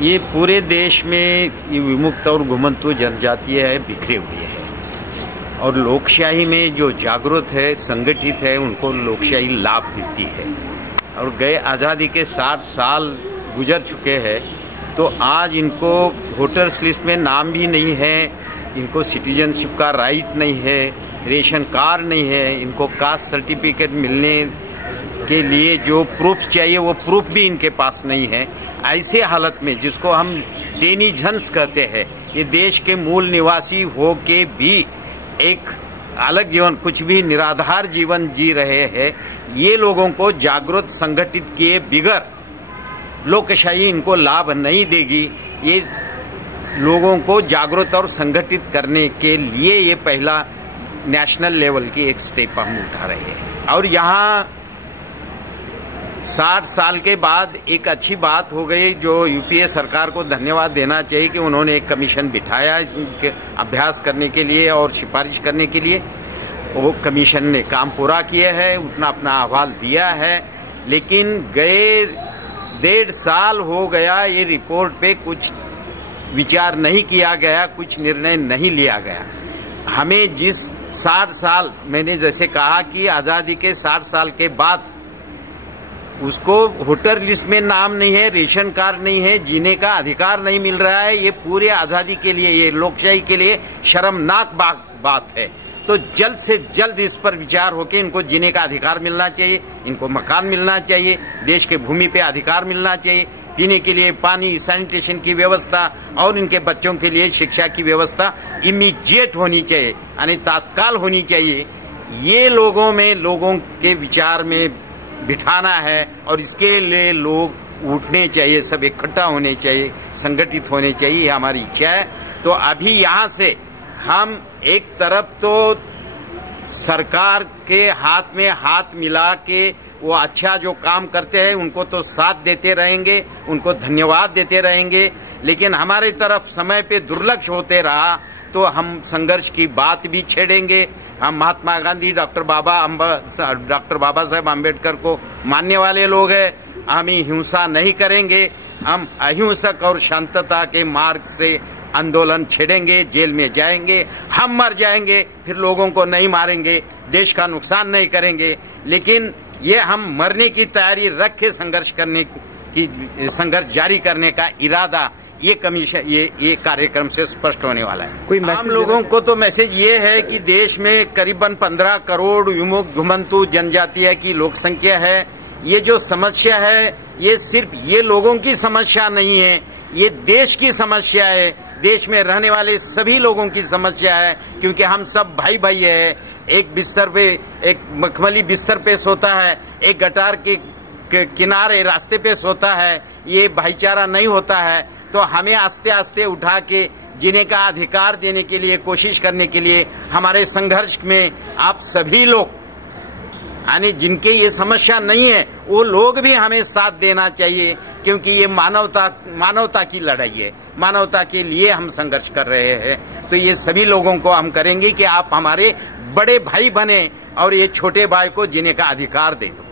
ये पूरे देश में ये विमुक्त और घुमंतु जनजातीय है, बिखरे हुए है और लोकशाही में जो जागरूक है, संगठित है, उनको लोकशाही लाभ देती है। और गए आज़ादी के 60 साल गुजर चुके हैं, तो आज इनको वोटर्स लिस्ट में नाम भी नहीं है, इनको सिटीजनशिप का राइट नहीं है, रेशन कार्ड नहीं है, इनको कास्ट सर्टिफिकेट मिलने के लिए जो प्रूफ चाहिए वो प्रूफ भी इनके पास नहीं है। ऐसे हालत में जिसको हम डेनिजन्स कहते हैं, ये देश के मूल निवासी हो के भी एक अलग जीवन, कुछ भी निराधार जीवन जी रहे हैं, ये लोगों को जागरूक संगठित किए बिगर लोकशाही इनको लाभ नहीं देगी। ये लोगों को जागरूक और संगठित करने के लिए ये पहला नेशनल लेवल की एक स्टेप हम उठा रहे हैं। और यहाँ 60 साल के बाद एक अच्छी बात हो गई, जो यूपीए सरकार को धन्यवाद देना चाहिए कि उन्होंने एक कमीशन बिठाया इसके अभ्यास करने के लिए और सिफारिश करने के लिए। वो कमीशन ने काम पूरा किया है, उतना अपना अहवाल दिया है, लेकिन गए 1.5 साल हो गया, ये रिपोर्ट पे कुछ विचार नहीं किया गया, कुछ निर्णय नहीं लिया गया। हमें जिस 60 साल, मैंने जैसे कहा कि आज़ादी के 60 साल के बाद उसको वोटर लिस्ट में नाम नहीं है, रेशन कार्ड नहीं है, जीने का अधिकार नहीं मिल रहा है, ये पूरे आज़ादी के लिए, ये लोकशाही के लिए शर्मनाक बात है। तो जल्द से जल्द इस पर विचार होकर इनको जीने का अधिकार मिलना चाहिए, इनको मकान मिलना चाहिए, देश के भूमि पे अधिकार मिलना चाहिए, पीने के लिए पानी, सैनिटेशन की व्यवस्था और इनके बच्चों के लिए शिक्षा की व्यवस्था इमीडिएट होनी चाहिए, यानी तत्काल होनी चाहिए। ये लोगों के विचार में बिठाना है और इसके लिए लोग उठने चाहिए, सब इकट्ठा होने चाहिए, संगठित होने चाहिए, ये हमारी इच्छा है। तो अभी यहाँ से हम एक तरफ तो सरकार के हाथ में हाथ मिला के वो अच्छा जो काम करते हैं उनको तो साथ देते रहेंगे, उनको धन्यवाद देते रहेंगे, लेकिन हमारी तरफ समय पे दुर्लक्ष्य होते रहा तो हम संघर्ष की बात भी छेड़ेंगे। हम महात्मा गांधी, डॉक्टर बाबा साहेब आम्बेडकर को मानने वाले लोग हैं, हम हिंसा नहीं करेंगे, हम अहिंसक और शांतता के मार्ग से आंदोलन छेड़ेंगे, जेल में जाएंगे, हम मर जाएंगे, फिर लोगों को नहीं मारेंगे, देश का नुकसान नहीं करेंगे, लेकिन ये हम मरने की तैयारी रख के संघर्ष जारी करने का इरादा ये कमीशन, ये कार्यक्रम से स्पष्ट होने वाला है। कोई आम लोगों को तो मैसेज ये है कि देश में करीबन 15 करोड़ विमुक्त घुमंतु जनजातीय की लोक संख्या है। ये जो समस्या है ये सिर्फ ये लोगों की समस्या नहीं है, ये देश की समस्या है, देश में रहने वाले सभी लोगों की समस्या है, क्योंकि हम सब भाई भाई है। एक बिस्तर पे, एक मखमली बिस्तर पे सोता है, एक गटार के किनारे रास्ते पे सोता है, ये भाईचारा नहीं होता है। तो हमें आस्ते आस्ते उठा के जीने का अधिकार देने के लिए कोशिश करने के लिए हमारे संघर्ष में आप सभी लोग, यानी जिनके ये समस्या नहीं है वो लोग भी हमें साथ देना चाहिए, क्योंकि ये मानवता की लड़ाई है, मानवता के लिए हम संघर्ष कर रहे हैं। तो ये सभी लोगों को हम करेंगे कि आप हमारे बड़े भाई बने और ये छोटे भाई को जीने का अधिकार दे दो।